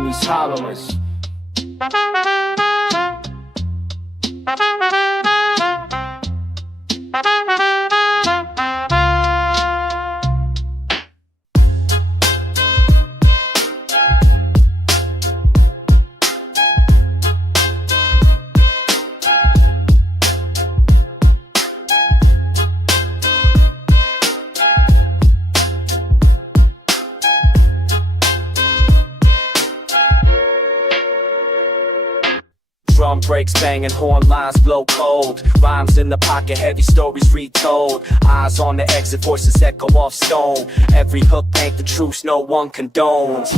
money's tolerance. Drum breaks banging, horn lines blow cold. Rhymes in the pocket, heavy stories retold. Eyes on the exit, voices echo off stone. Every hook ain't the truth, no one condones.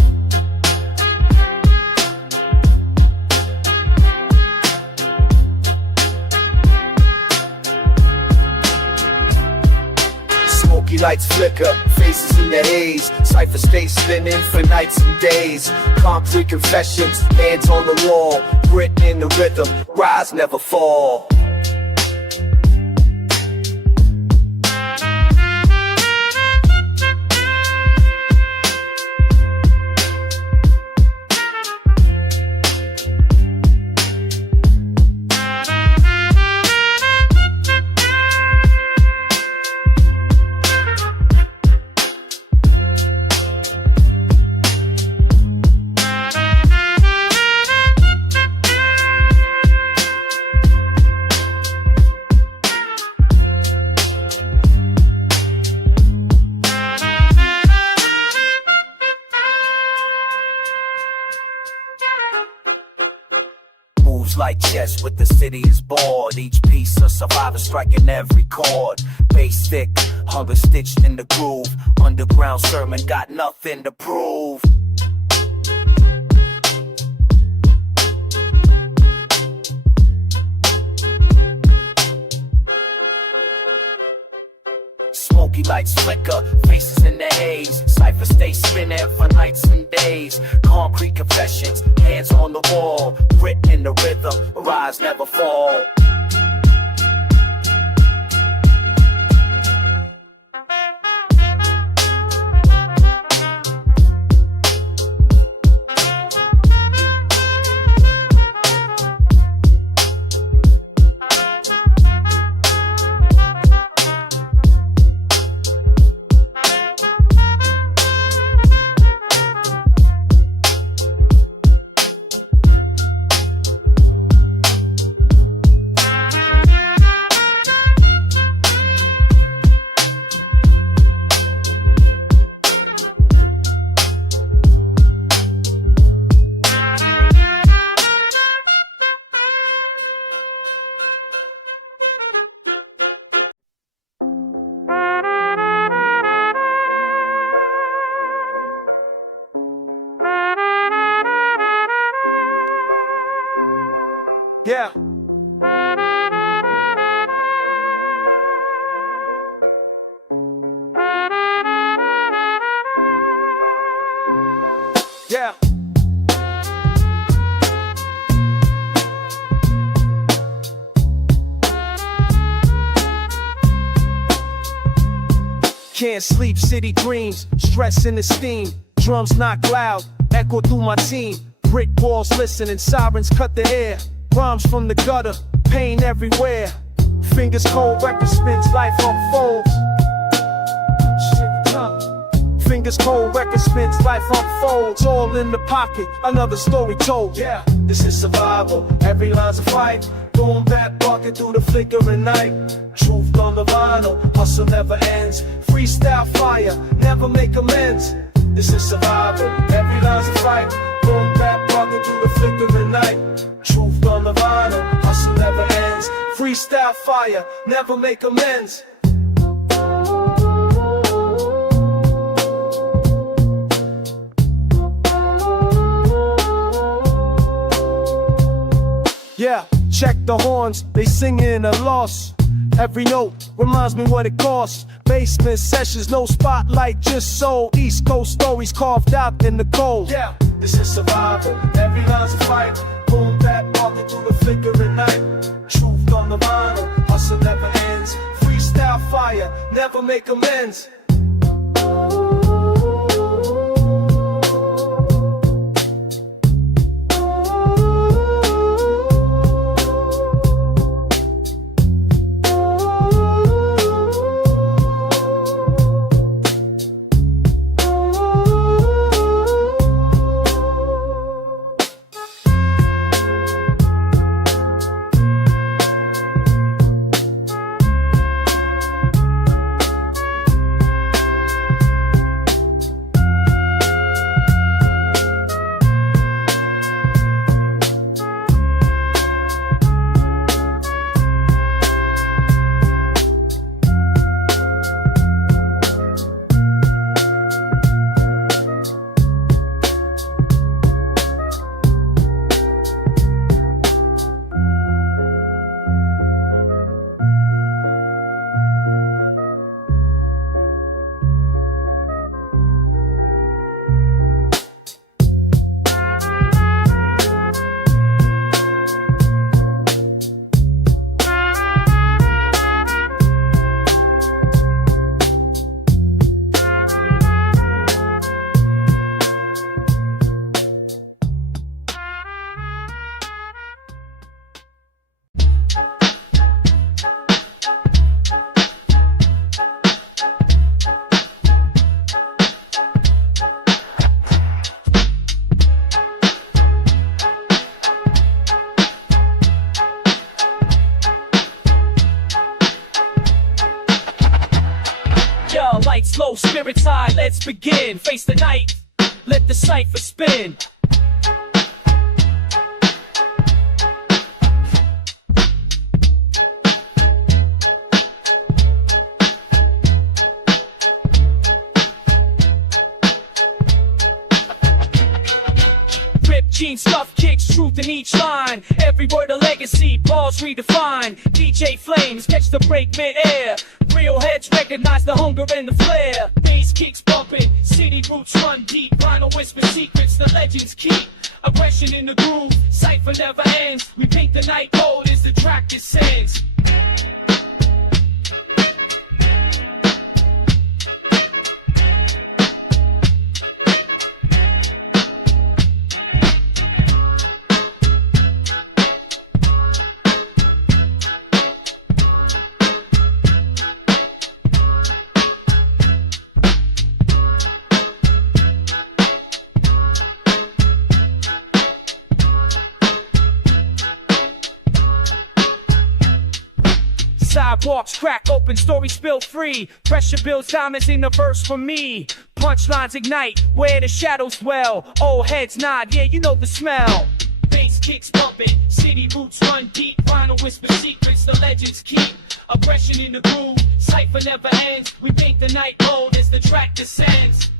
Smoky lights flicker, faces in the haze. Cypher stays spinning for nights and days. Concrete confessions, hands on the wall. Written in the rhythm, rise never fall. Like chess with the city is bored. Each piece a survivor striking every chord. Bass thick, hunger stitched in the groove. Underground sermon got nothing to prove. Smoky lights flicker, faces in the haze. Cypher stay spinning for nights and days. Concrete confessions, hands on the wall. Written in the rhythm, rise never fall. Yeah. Yeah. Can't sleep, city dreams, stress and esteem. Drums knock loud, echo through my team. Brick walls listening, sirens cut the air. Rhymes from the gutter, pain everywhere. Fingers cold, record spins, life unfolds. Fingers cold, record spins, life unfolds. All in the pocket, another story told. Yeah, this is survival, every line's a fight. Boom, back, walking through the flickering night. Truth on the vinyl, hustle never ends. Freestyle fire, never make amends. This is survival, every line's a fight. Boom, back, walking through the flickering night. Truth on the vinyl, hustle never ends. Freestyle fire, never make amends. Yeah, check the horns, they singing a loss. Every note reminds me what it costs. Basement sessions, no spotlight, just soul. East Coast stories carved out in the cold. Yeah, this is survival, every line's a fight. Boom, back, walking through the flickering night. Truth on the vinyl, hustle never ends. Freestyle fire, never make amends. swell, lights low, spirits high, let's begin. Face the night, let the cipher spin. Jeans, stuff kicks, truth in each line. Every word a legacy, bars redefined. DJ flames, catch the break mid-air. Real heads recognize the hunger and the flare. Bass kicks bumping, city roots run deep. Vinyl whisper secrets, the legends keep. Aggression in the groove, cipher never ends. We paint the night cold as the track descends. Sidewalks crack open, stories spill free. Pressure builds diamonds in the verse for me. Punchlines ignite where the shadows dwell. Old heads nod, yeah, you know the smell. Bass kicks bumping, city roots run deep. Vinyl whisper secrets, the legends keep. Aggression in the groove, cipher never ends. We paint the night cold as the track descends.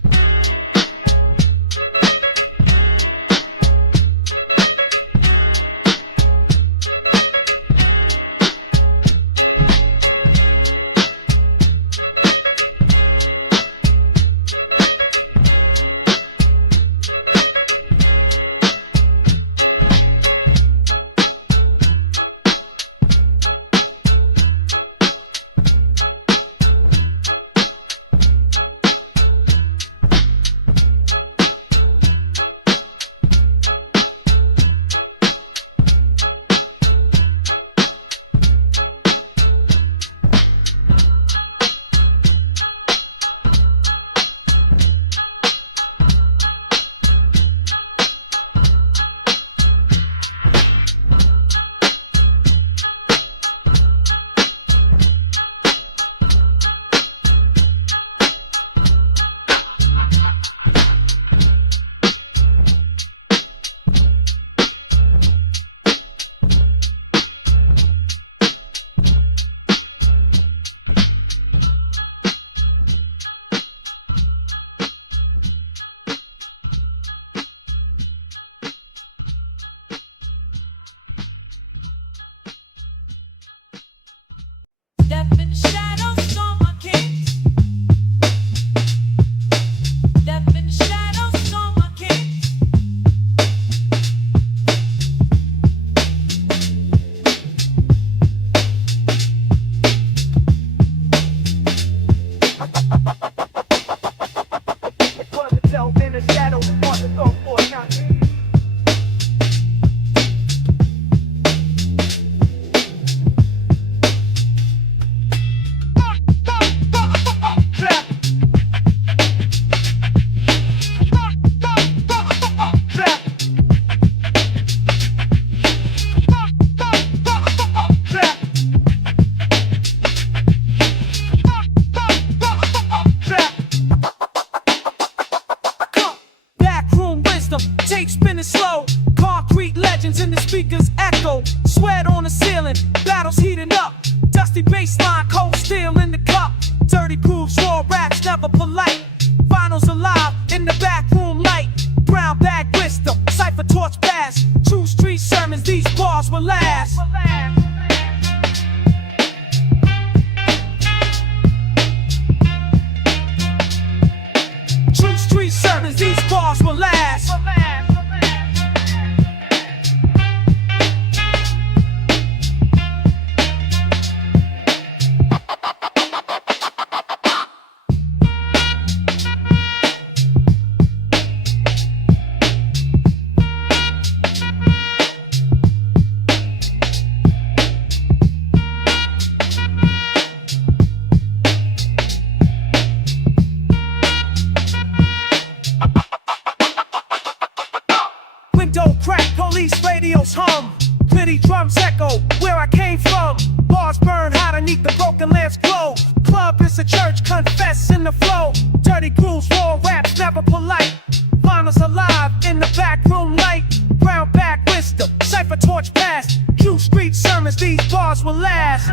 in the flow. Dirty grooves, raw raps, never polite. Find us alive in the back room light. Brown back wisdom, cipher torch past. Q street sermons, these bars will last.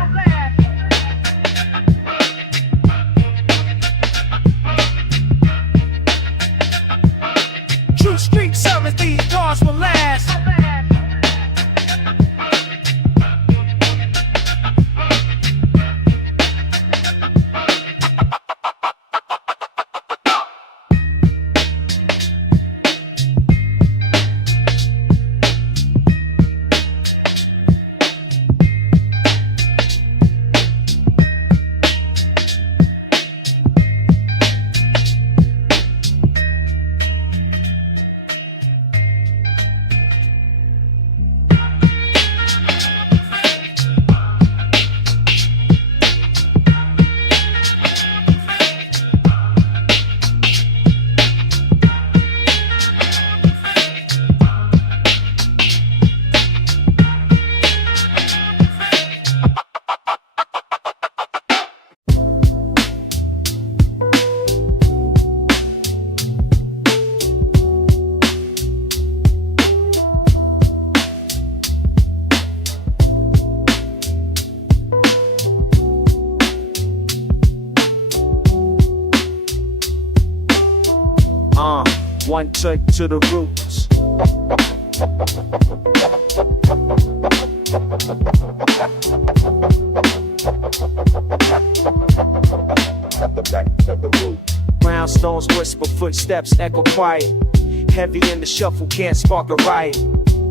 True street sermons, these bars will last. One take to the roots. Brownstones whisper, footsteps echo quiet. Heavy in the shuffle, can't spark a riot.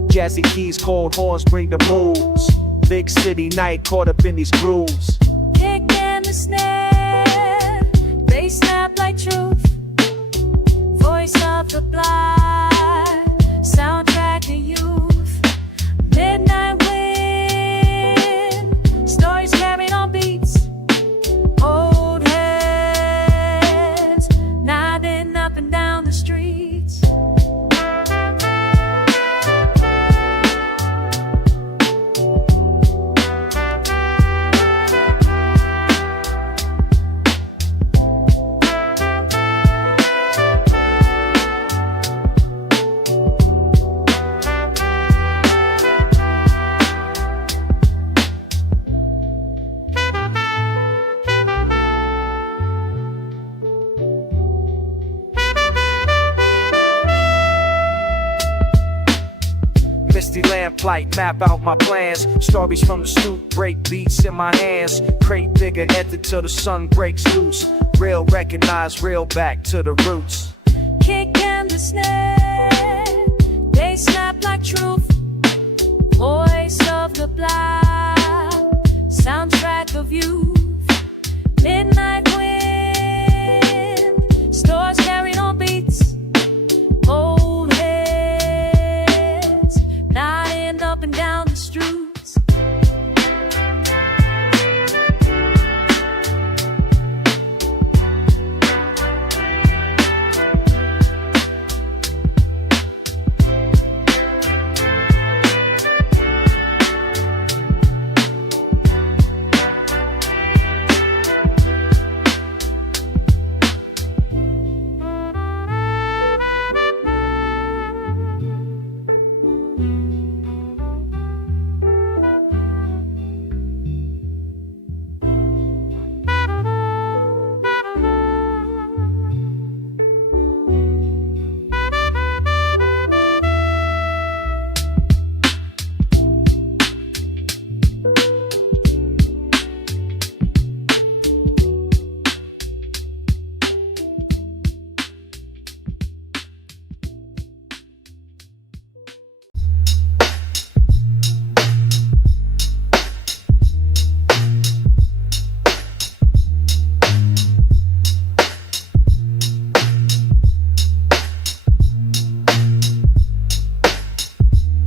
Jazzy keys, cold horns bring the moves. Big city night caught up in these grooves. Kick and the snare, they snap like truth. Voice of the blind, soundtrack to youth. Midnight wind, stories carried on beats. Old heads, nodding up and down the streets. Misty lamplight, map out my plans. Stories from the stoop, break beats in my hands. Crate digger, enter till the sun breaks loose. Real recognize, real back to the roots. Kick and the snare, they snap like truth. Voice of the blind, soundtrack of youth. Midnight wind, stores carried on beats. Old heads, nodding up and down the streets.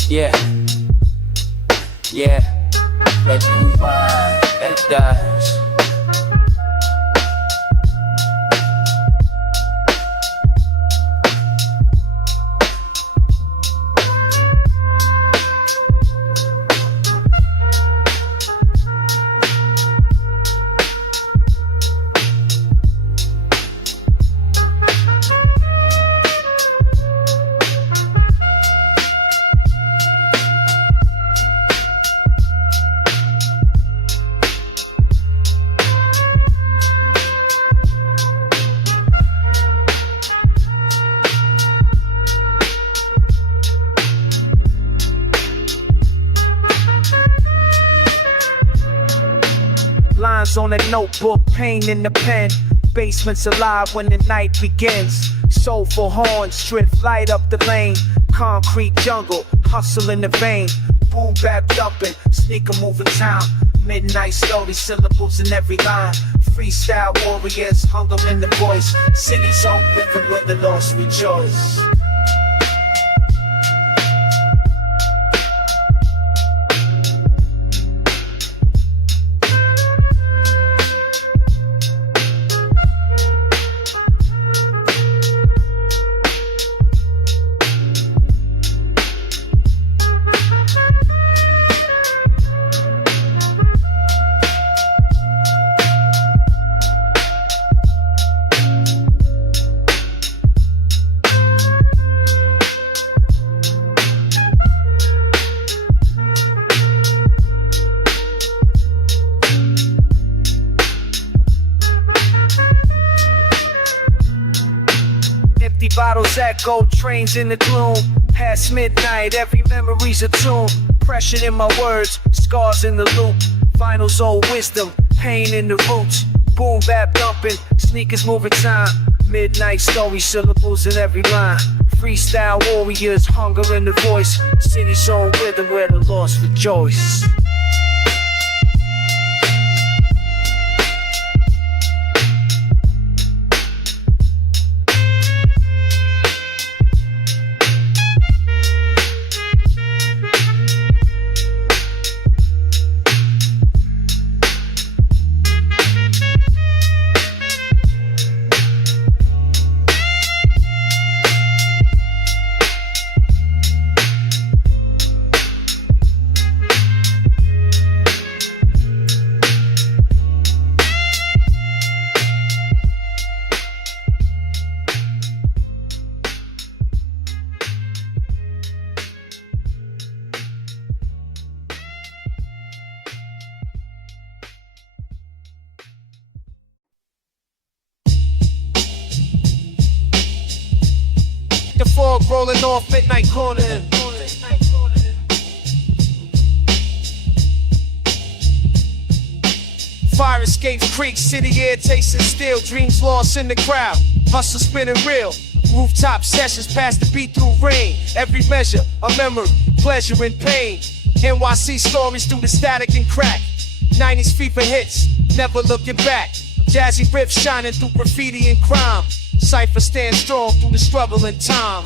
Yeah, yeah, let you ride and dies. lines on a notebook, pain in the pen. Basement's alive when the night begins. Soulful horns drift light up the lane. Concrete jungle, hustle in the vein. Boom bap dumping, sneaker moving town. Midnight story, syllables in every line. Freestyle warriors, hunger in the voice. Cities open from where the lost rejoice. Bottles echo, trains in the gloom. Past midnight, every memory's a tune. Pressure in my words, scars in the loop. Vinyl's old wisdom, pain in the roots. Boom bap dumping, sneakers moving time. Midnight story, syllables in every line. Freestyle warriors, hunger in the voice. City's own rhythm where the lost rejoice. The fog rolling off midnight corner. Fire escapes creek, city air tasting steel. Dreams lost in the crowd, hustle spinning real. Rooftop sessions past the beat through rain. Every measure, a memory, pleasure and pain. NYC stories through the static and crack. 90's fever hits, never looking back. Jazzy riffs shining through graffiti and crime. Cypher stands strong through the struggle and time.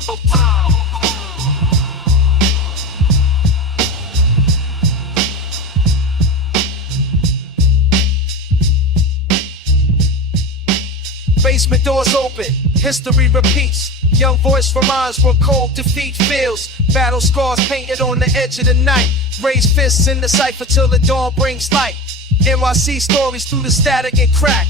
Basement doors open, history repeats. Young voice reminds what cold defeat feels. Battle scars painted on the edge of the night. Raise fists in the cypher till the dawn brings light. NYC stories through the static and crack.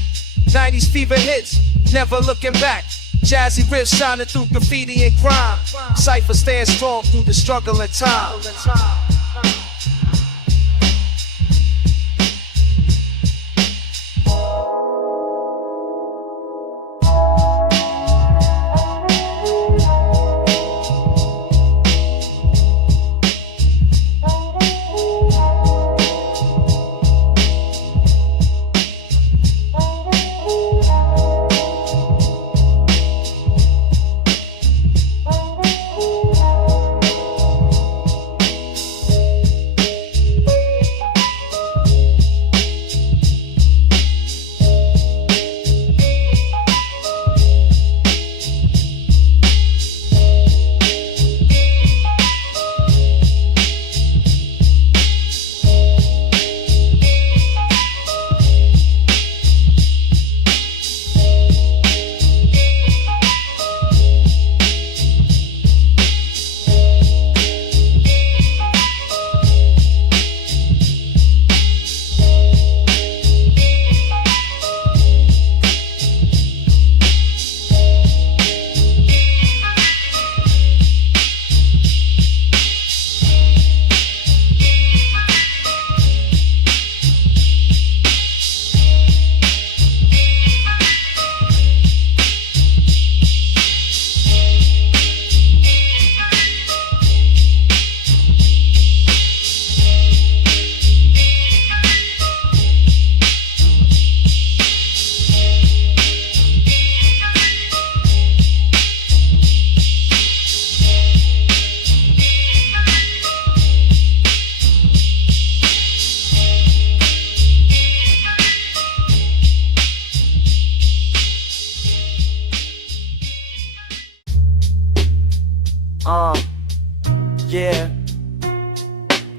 90's fever hits, never looking back. Jazzy riffs shining through graffiti and crime. Cypher stands strong through the struggle and time.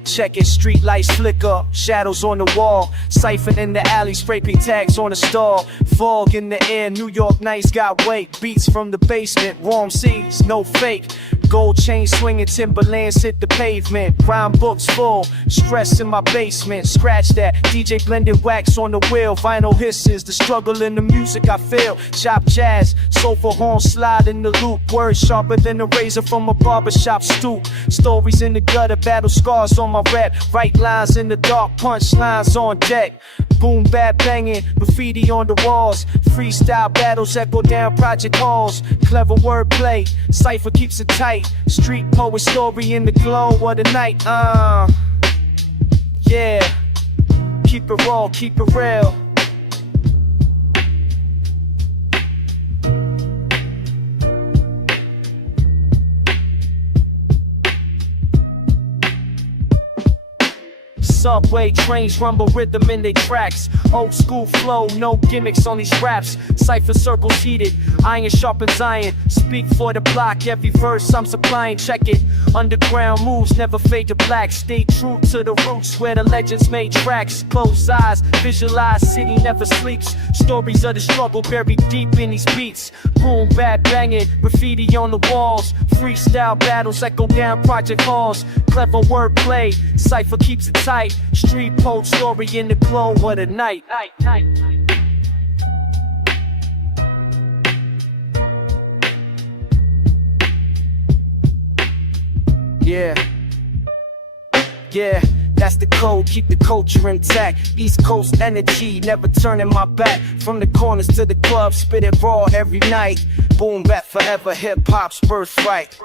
Check it, street lights flicker, shadows on the wall. Cypher in the alley, spray paint tags on the stall. Fog in the air, New York nights got weight. Beats from the basement, warm seas, no fake. Gold chain swinging, Timberlands hit the pavement. Rhyme books full, stress in my basement. Scratch that, DJ blended wax on the wheel. Vinyl hisses, the struggle in the music I feel. Chop jazz, soulful horn slide in the loop. Words sharper than a razor from a barbershop stoop. Stories in the gutter, battle scars on my rep. Right lines in the dark, punch lines on deck. Boom bap banging, graffiti on the walls. Freestyle battles echo down project halls. Clever wordplay, cypher keeps it tight. Street poet story in the glow of the night. Yeah, keep it raw, keep it real. Subway trains rumble rhythm in their tracks. Old school flow, no gimmicks on these raps. Cypher circles heated, iron sharpens iron. Speak for the block, every verse I'm supplying. Check it, underground moves never fade to black. Stay true to the roots where the legends made tracks. Close eyes, visualize, city never sleeps. Stories of the struggle buried deep in these beats. Boom bap banging, graffiti on the walls. Freestyle battles echo down project halls. Clever wordplay, cypher keeps it tight. Street poet story in the glow of the night. Yeah, that's the code, keep the culture intact. East Coast energy, never turning my back. From the corners to the club, spit it raw every night. Boom bap forever, hip hop's birthright.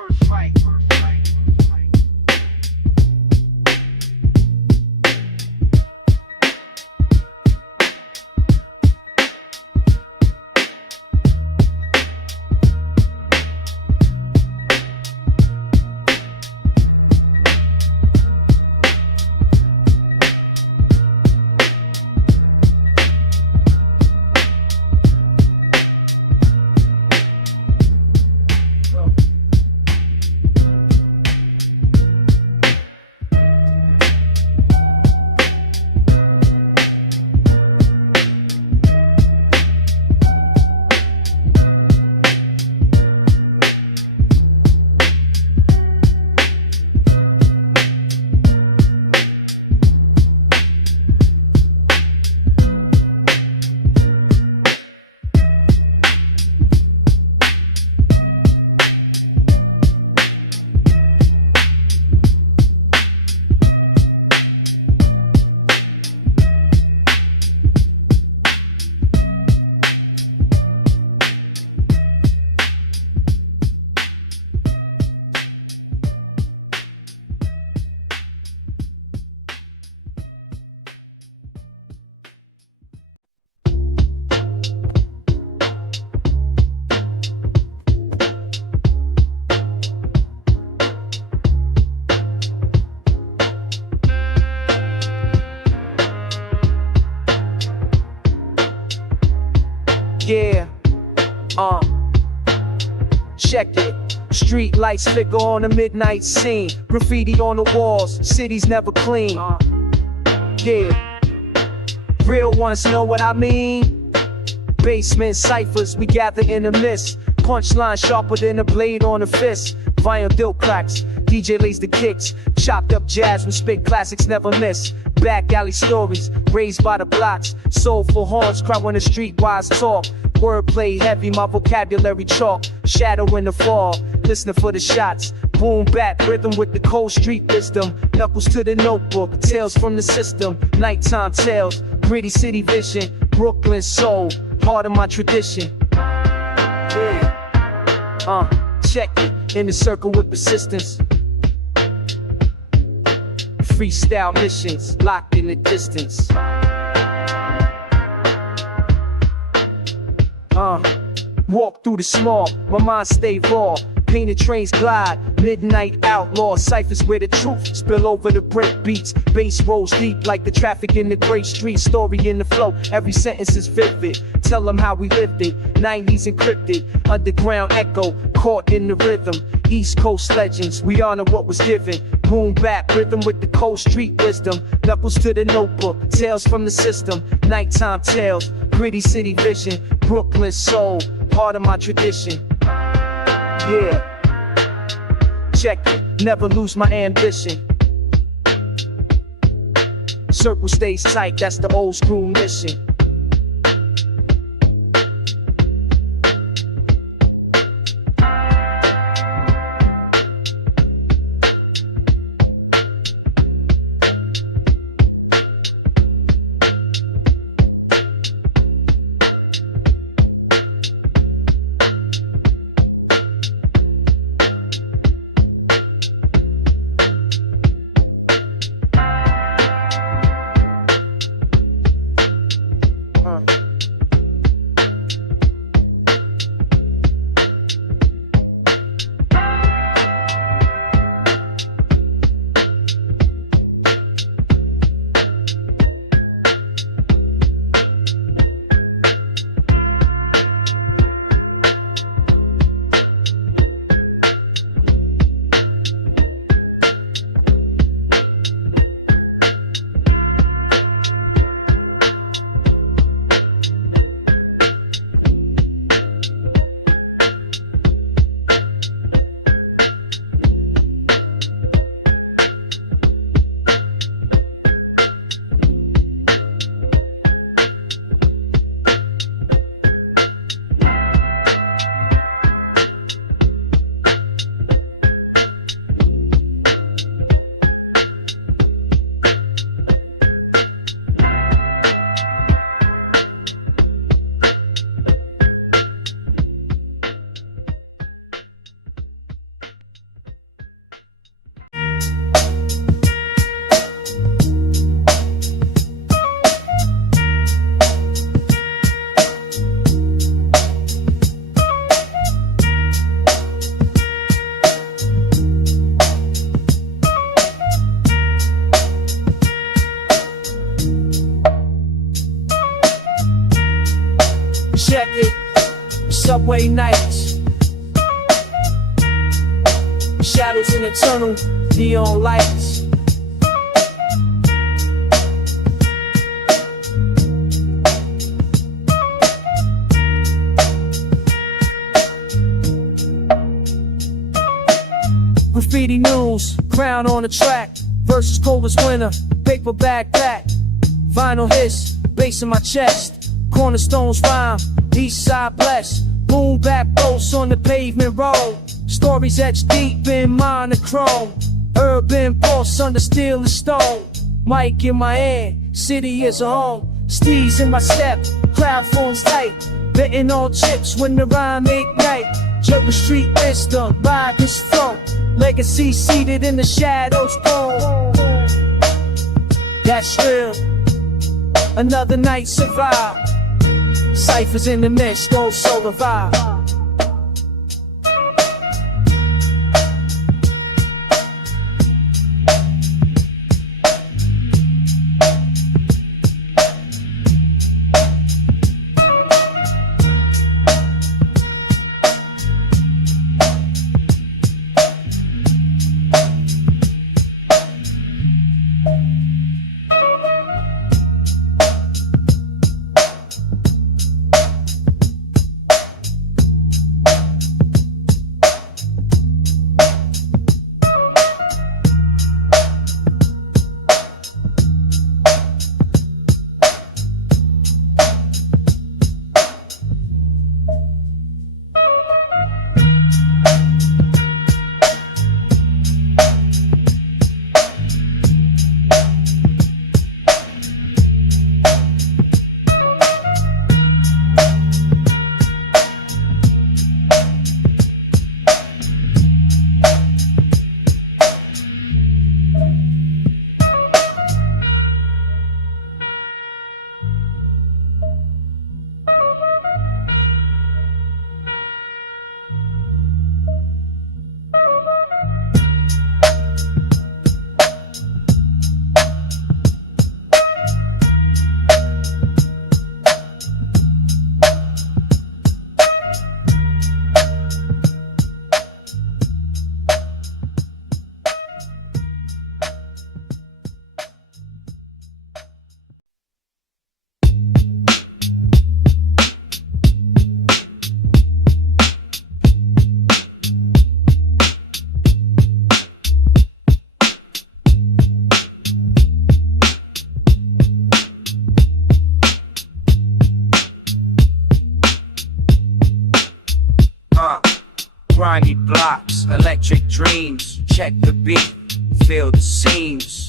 Yeah, check it. Street lights flicker on the midnight scene. Graffiti on the walls, cities never clean. Yeah, real ones know what I mean. Basement ciphers, we gather in the mist. Punchline sharper than a blade on a fist. Vinyl dill cracks, DJ lays the kicks. Chopped up jazz, we spit classics never miss. Back alley stories, raised by the blocks. Soulful horns cry when the streetwise talk. Wordplay heavy, my vocabulary chalk. Shadow in the fall, listening for the shots. Boom bap, rhythm with the cold street wisdom. Knuckles to the notebook, tales from the system. Nighttime tales, gritty city vision. Brooklyn soul, heart of my tradition. Yeah. Check it, in the circle with persistence. Freestyle missions, locked in the distance. Walk through the small, my mind stay raw. painted trains glide, midnight outlaw ciphers where the truth spill over the break beats. Bass rolls deep like the traffic in the great street. Story in the flow, every sentence is vivid. Tell them how we lived it, 90's encrypted. Underground echo, caught in the rhythm. East Coast legends, we honor what was given. Boom bap rhythm with the cold street wisdom. Knuckles to the notebook, tales from the system. Nighttime tales, gritty city vision. Brooklyn soul, part of my tradition. Yeah, check it, never lose my ambition. Circle stays tight, that's the old school mission. Check it, subway nights, shadows in eternal neon lights. Graffiti news, crown on the track, verses cold as winter, paperback back, vinyl hiss, bass in my chest, cornerstones rhyme, east side blessed, boom back bolts on the pavement road, stories etched deep in monochrome, urban pulse under steel and stone, mic in my hand, city is a home, steez in my step, crowd forms tight, betting on chips when the rhyme ignite, Juggle street wisdom, ride his flow, legacy seated in the shadows boom. That's real, another night survived, ciphers in the mist, don't solar vibe. grimy blocks, electric dreams. Check the beat, feel the seams.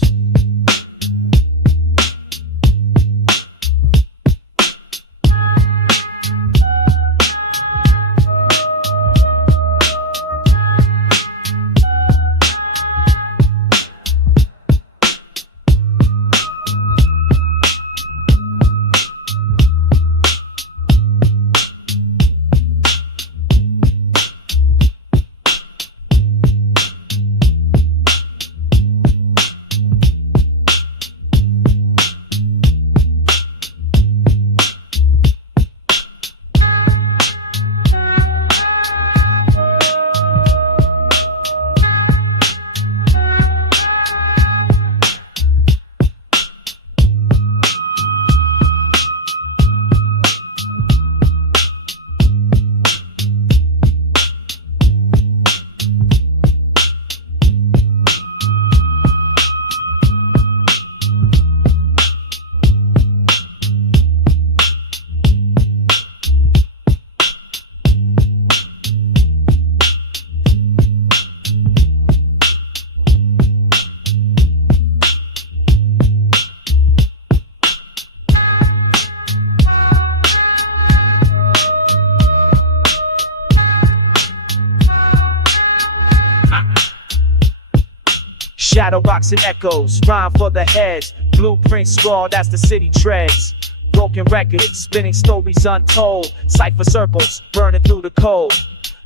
Shadow rocks and echoes, rhyme for the heads. Blueprint scrawled as the city treads. Broken records, spinning stories untold. Cipher circles, burning through the cold.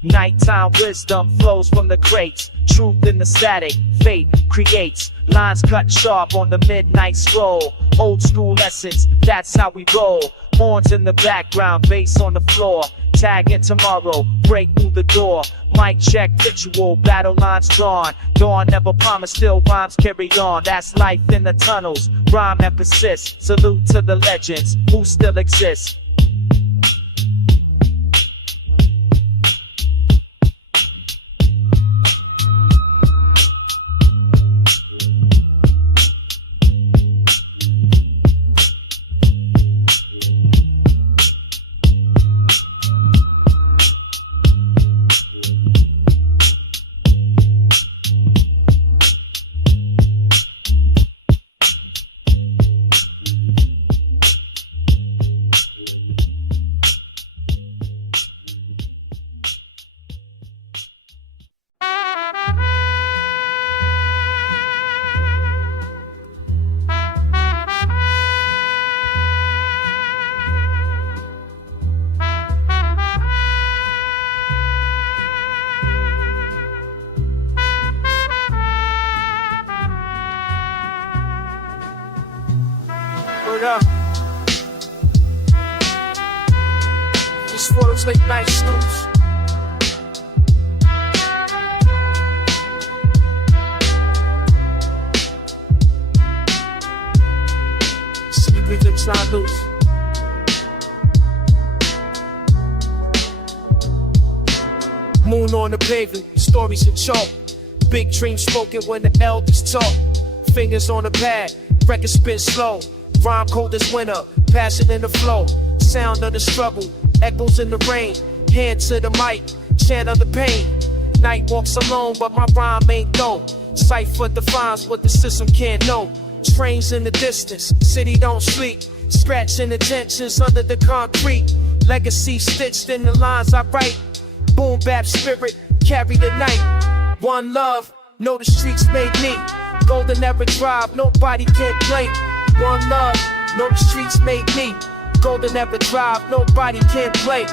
Nighttime wisdom flows from the crates. Truth in the static, fate creates. Lines cut sharp on the midnight scroll. Old school lessons, that's how we roll. Horns in the background, bass on the floor. Tagging tomorrow, break through the door. Mic check, ritual, battle lines drawn. Dawn never promised, still rhymes carry on. That's life in the tunnels, rhyme that persists. Salute to the legends who still exist. Just for those late night snooze. Secret to try loose. Moon on the pavement, stories of chalk. Big dreams spoken when the elders talk. Fingers on the pad, record spin slow. Rhyme cold as winter, passion in the flow. Sound of the struggle, echoes in the rain. Hand to the mic, chant of the pain. Night walks alone, but my rhyme ain't dope. Cipher defines what the system can't know. Trains in the distance, city don't sleep. Scratching intentions under the concrete. Legacy stitched in the lines I write. Boom bap spirit, carry the night. One love, know the streets made me. Golden Era Drive, nobody can blame. One love, know the streets made me. Golden Era Drive, nobody can play.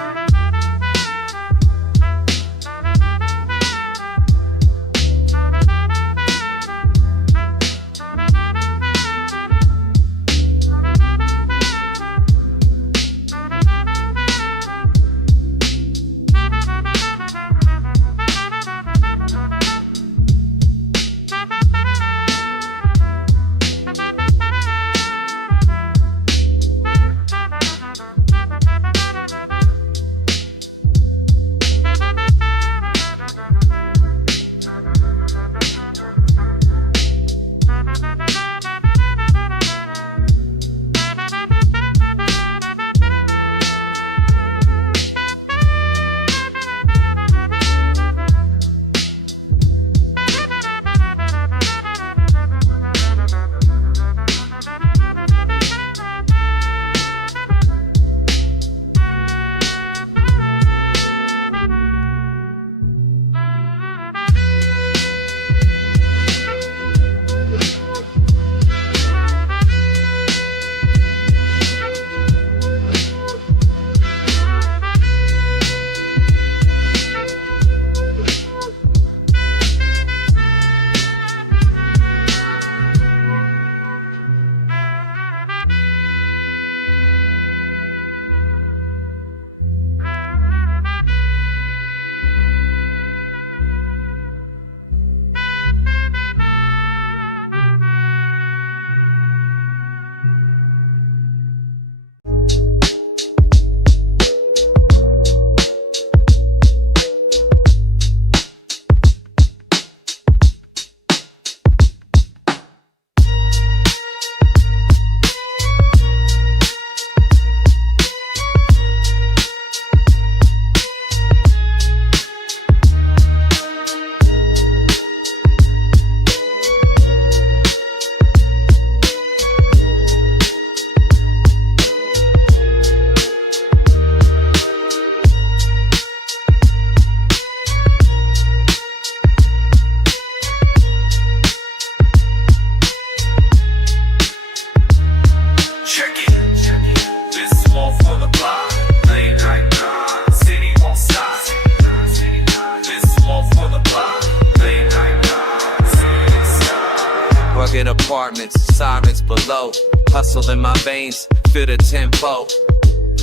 apartments, sirens below. Hustle in my veins, feel the tempo.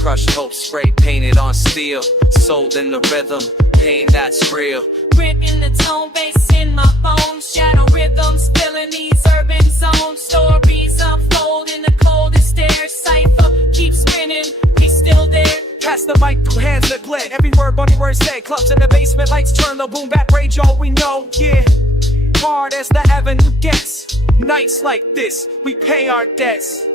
Crushed hope spray painted on steel. Sold in the rhythm, pain that's real. Grit in the tone, bass in my bones. Shadow rhythms filling these urban zones. Stories unfold in the coldest air. Cypher keeps spinning, we still there. Pass the mic through hands that bled. Every word, bunny word said. Clubs in the basement, lights turn, the boom back rage, all we know, yeah. Hard as the avenue gets. Nights like this, we pay our debts.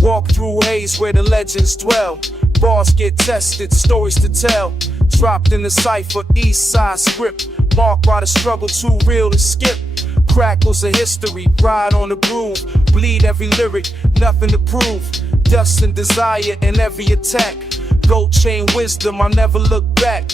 Walk through haze where the legends dwell. Bars get tested, stories to tell. Dropped in the cipher, east side script. Marked by the struggle, too real to skip. Crackles of history, ride on the groove. Bleed every lyric, nothing to prove. Dust and desire in every attack. Gold chain wisdom, I'll never look back.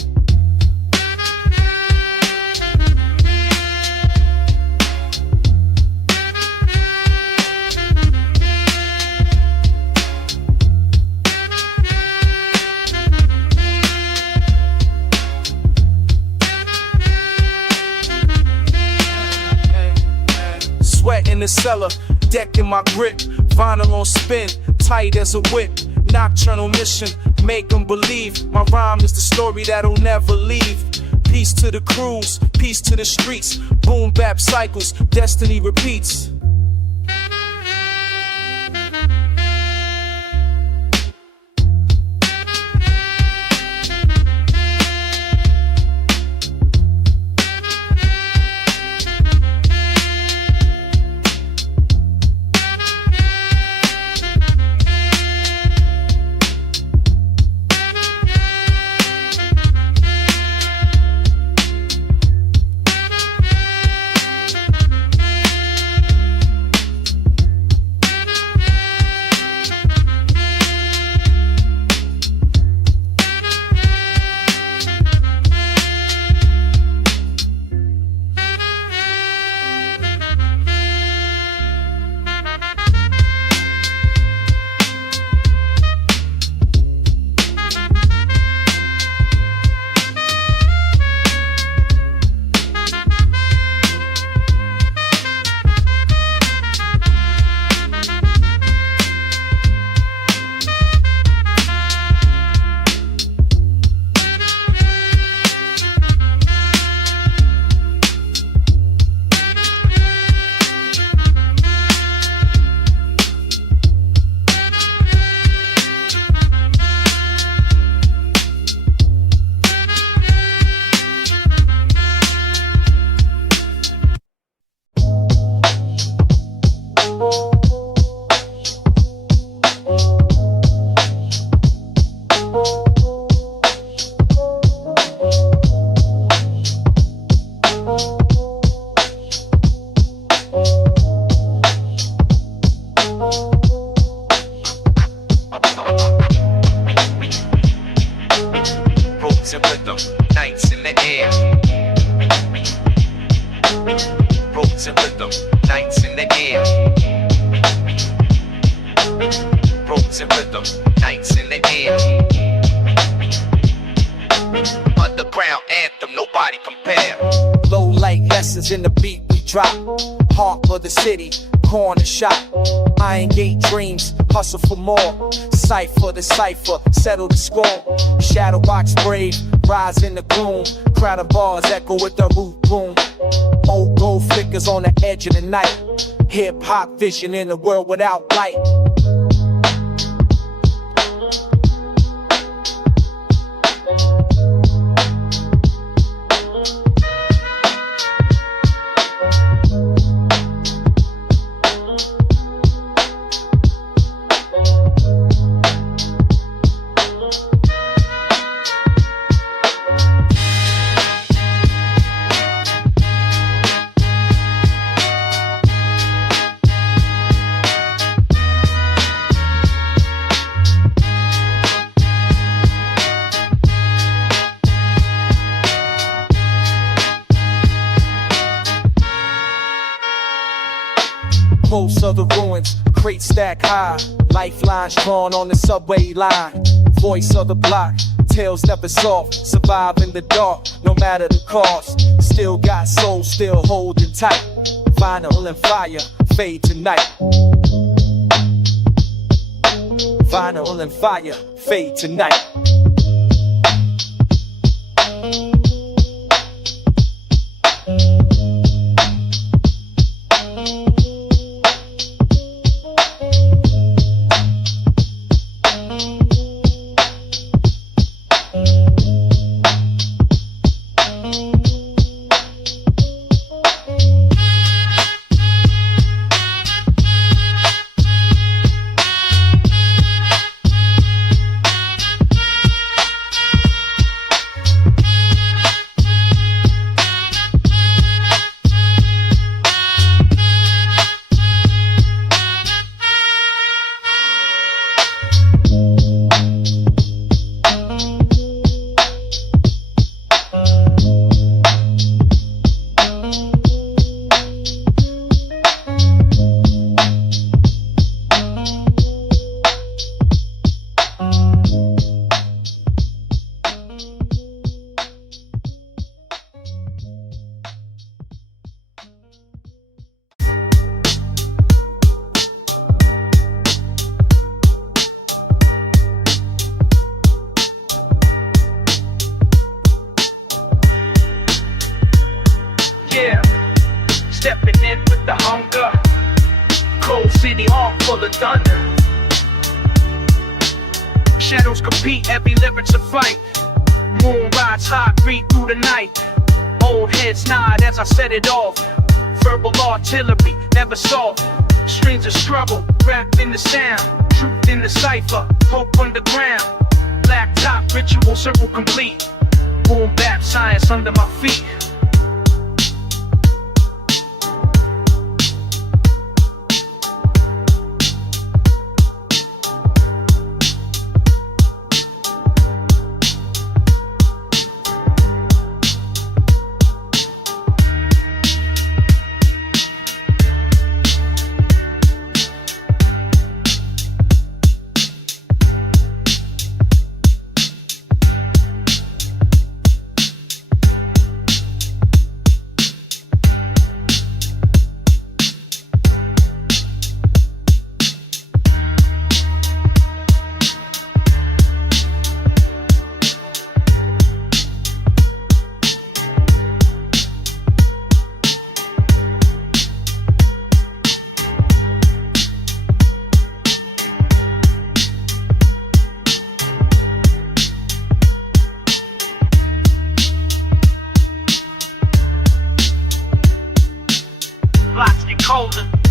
Sweat in the cellar, deck in my grip. Vinyl on spin, tight as a whip. Nocturnal mission, make them believe. My rhyme is the story that'll never leave. Peace to the crews, peace to the streets. Boom bap cycles, destiny repeats. rhythm, nights in the air. Roots and rhythm, nights in the air. Underground anthem, nobody compare. Low light lessons in the beat we drop. Heart of the city, corner shop. Iron Gate dreams, hustle for more. Cipher the cipher, settle the score. Shadow box brave, rise in the gloom. Crowd of bars echo with the root boom. Old gold flickers on the edge of the night. Hip hop vision in a world without light. Close of the ruins, crates stack high. Lifelines drawn on the subway line. Voice of the block, tales never soft. Survive in the dark, no matter the cost. Still got soul, still holding tight. Vinyl and fire, fade tonight. Vinyl and fire, fade tonight. Yeah, stepping in with the hunger. Cold city, heart full of thunder. Shadows compete, every lyric's a fight. Moon rides hot, read through the night. Old heads nod as I set it off. Verbal artillery, never soft. Strings of struggle, wrapped in the sound. Truth in the cipher, hope underground. Black top, ritual circle complete. Boom bap, science under my feet.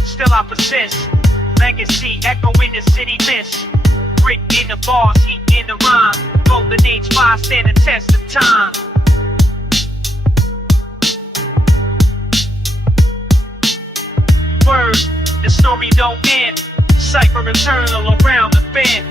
Still I persist. Legacy echo in the city mist. Grit in the bars, heat in the rhyme. Golden age vibes stand the test of time. Word, the story don't end. Cypher eternal around the bend.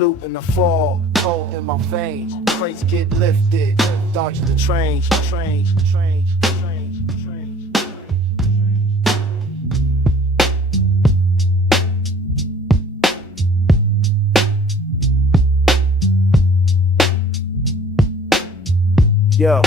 flute in the fall, cold in my veins. Crates get lifted, dodging the train. Yo,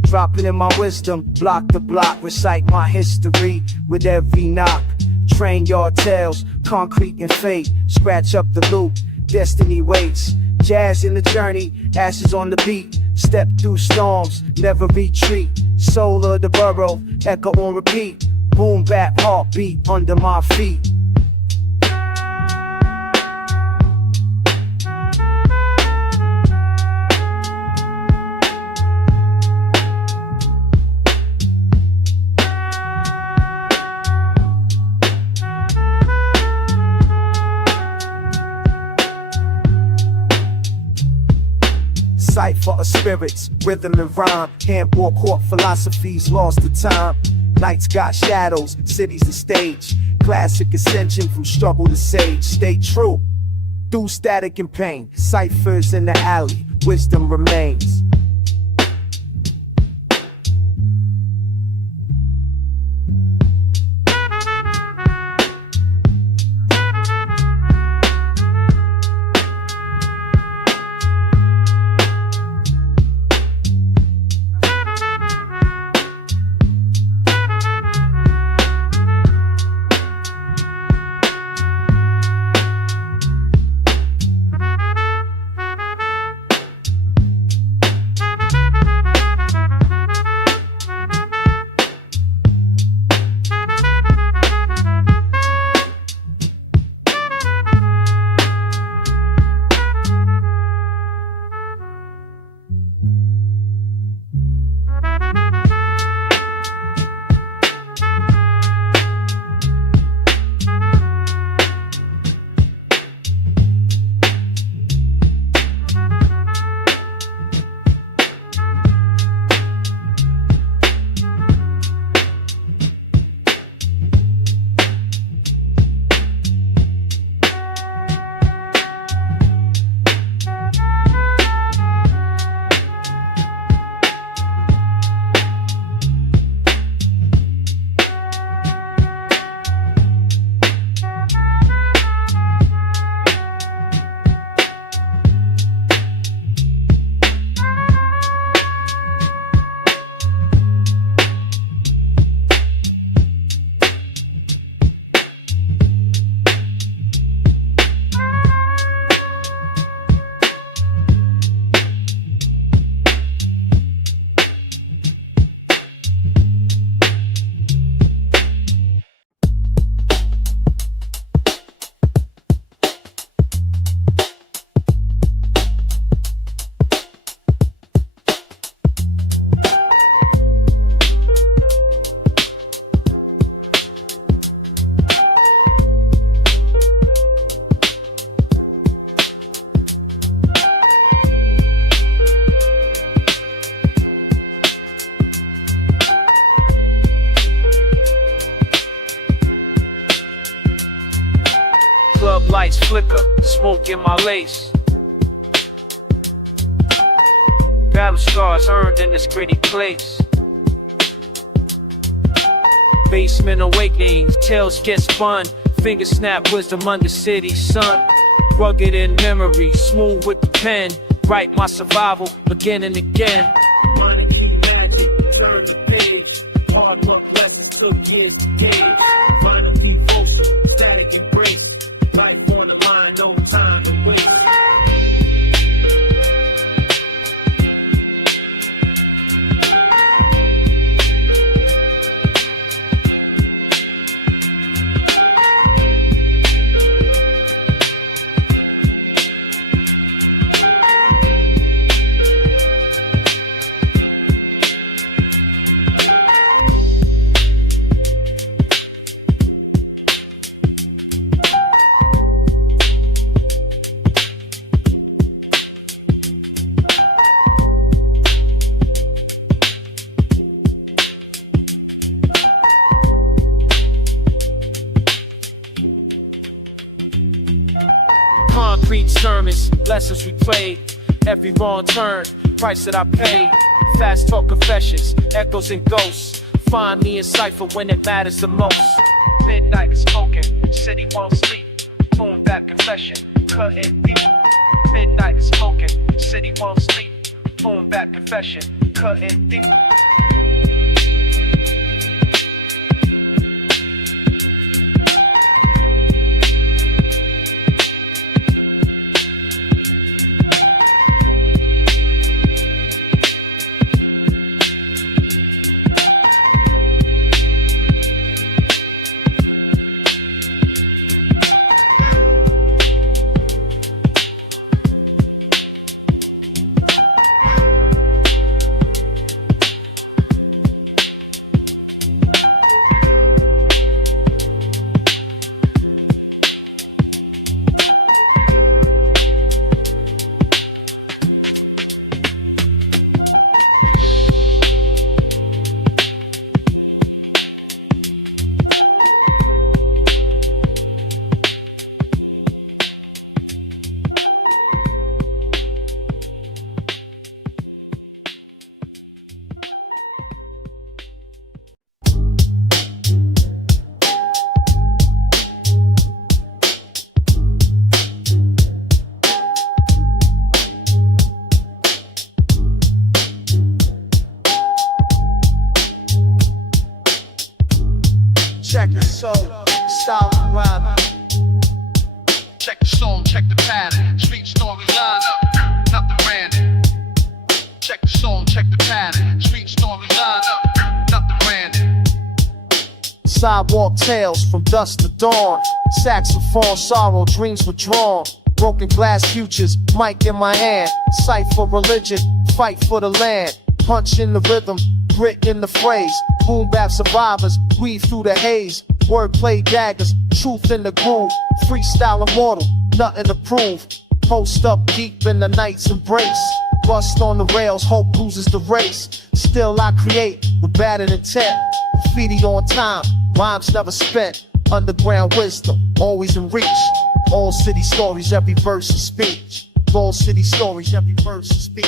dropping in my wisdom, block to block, recite my history with every knock. Train yard tales, concrete and fate, scratch up the loop, destiny waits. Jazz in the journey, ashes on the beat, step through storms, never retreat. Soul of the borough, echo on repeat, boom bap heartbeat under my feet. Cipher of spirits, rhythm and rhyme. Handball court philosophies lost to time. Nights got shadows, cities the stage. Classic ascension from struggle to sage. Stay true through static and pain. Ciphers in the alley, wisdom remains. Club lights flicker, smoke in my lace. Battle scars earned in this gritty place. Basement awakenings, tails get spun. Finger snap wisdom under city sun. Rugged in memory, smooth with the pen. Write my survival, begin and again. Money, magic, turn the page. Hard work, lessons, good years to gauge. Find a devotion, static embrace. Life on the mind, no time to waste. sermons, lessons we played. Every wrong turn, price that I paid. Fast talk confessions, echoes and ghosts. Find me in cipher when it matters the most. Midnight is spoken, city won't sleep. Boom back confession, cutting deep. Midnight is spoken, city won't sleep. Boom back confession, cutting deep. Check the soul, style and rhyme. Check the song, check the pattern. Street story line up, nothing random. Check the song, check the pattern. Street story line up, nothing random. Sidewalk tales from dusk to dawn. Saxophone, sorrow, dreams withdrawn. Broken glass futures, mic in my hand. Sight for religion, fight for the land. Punch in the rhythm, grit in the phrase. Boom bap survivors, weave through the haze. Wordplay daggers, truth in the groove. Freestyle immortal, nothing to prove. Post up deep in the night's embrace. Bust on the rails, hope loses the race. Still I create with bad intent. Graffiti on time, rhymes never spent. Underground wisdom, always in reach. All city stories, every verse is speech. All city stories, every verse is speech.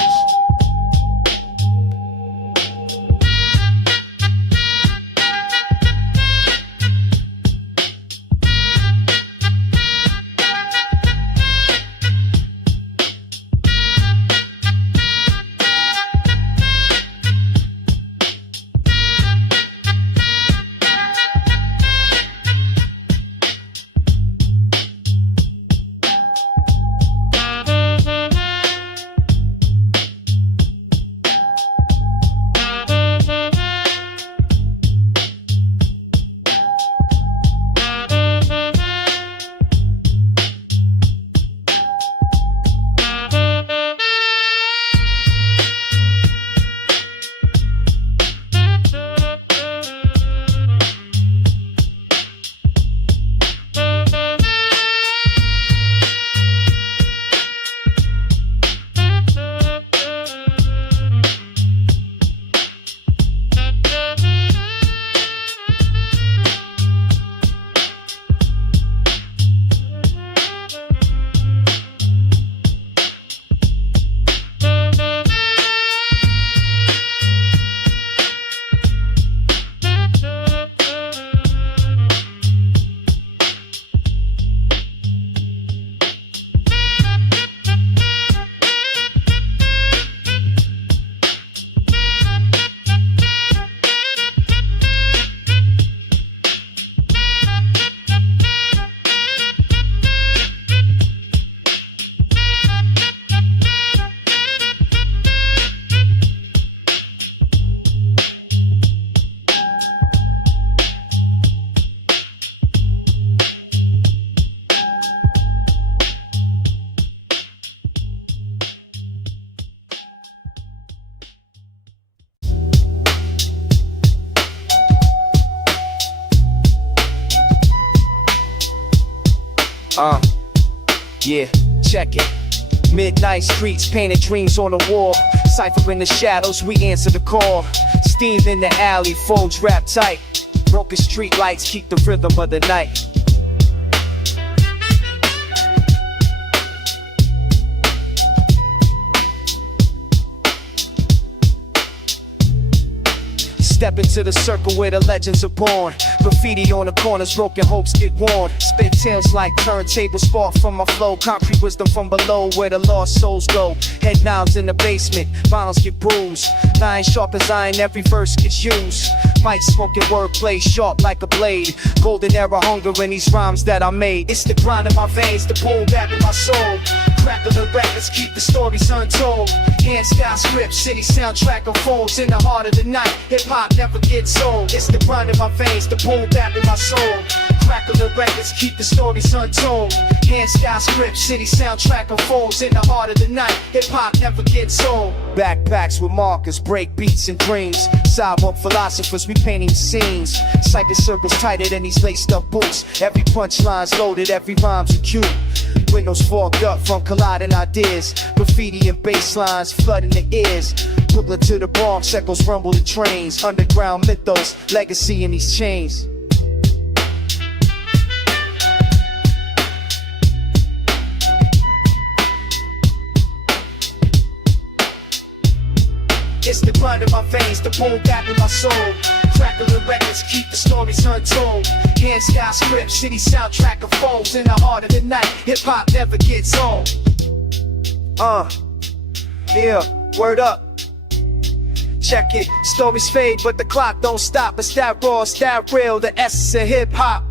Yeah, check it. Midnight streets, painted dreams on the wall. Cypher in the shadows, we answer the call. Steam in the alley, phones wrapped tight. Broken street lights keep the rhythm of the night. Step into the circle where the legends are born. Graffiti on the corners, broken hopes get worn. Spit tales like turntable spark from my flow. Concrete wisdom from below where the lost souls go. Head knobs in the basement, violence get bruised. Iron sharp as iron, every verse gets used. Mic smoking wordplay, sharp like a blade. Golden era hunger in these rhymes that I made. It's the grind in my veins, the boom bap in my soul. Crackle the records, keep the stories untold. Hand style script, city soundtrack unfolds in the heart of the night. Hip hop never gets old. It's the grind in my veins, the boom bap in my soul. Crackle the records, keep the stories untold. Hand style script, city soundtrack unfolds in the heart of the night. Hip hop never gets old. Backpacks with markers, break beats and dreams. Sidewalk philosophers, we painting scenes. Cypher circles tighter than these laced up boots. Every punchline's loaded, every rhyme's a cue. Windows fogged up from colliding ideas. Graffiti and bass lines flooding the ears. Brooklyn to the Bronx, echoes rumble the trains. Underground mythos, legacy in these chains. It's the grind in my veins, the boom bap in my soul. Crackling records, keep the stories untold. Hand style script, city soundtrack unfolds in the heart of the night. Hip hop never gets old. Yeah, word up. Check it, stories fade, but the clock don't stop. It's that raw, it's that real, the essence of hip hop.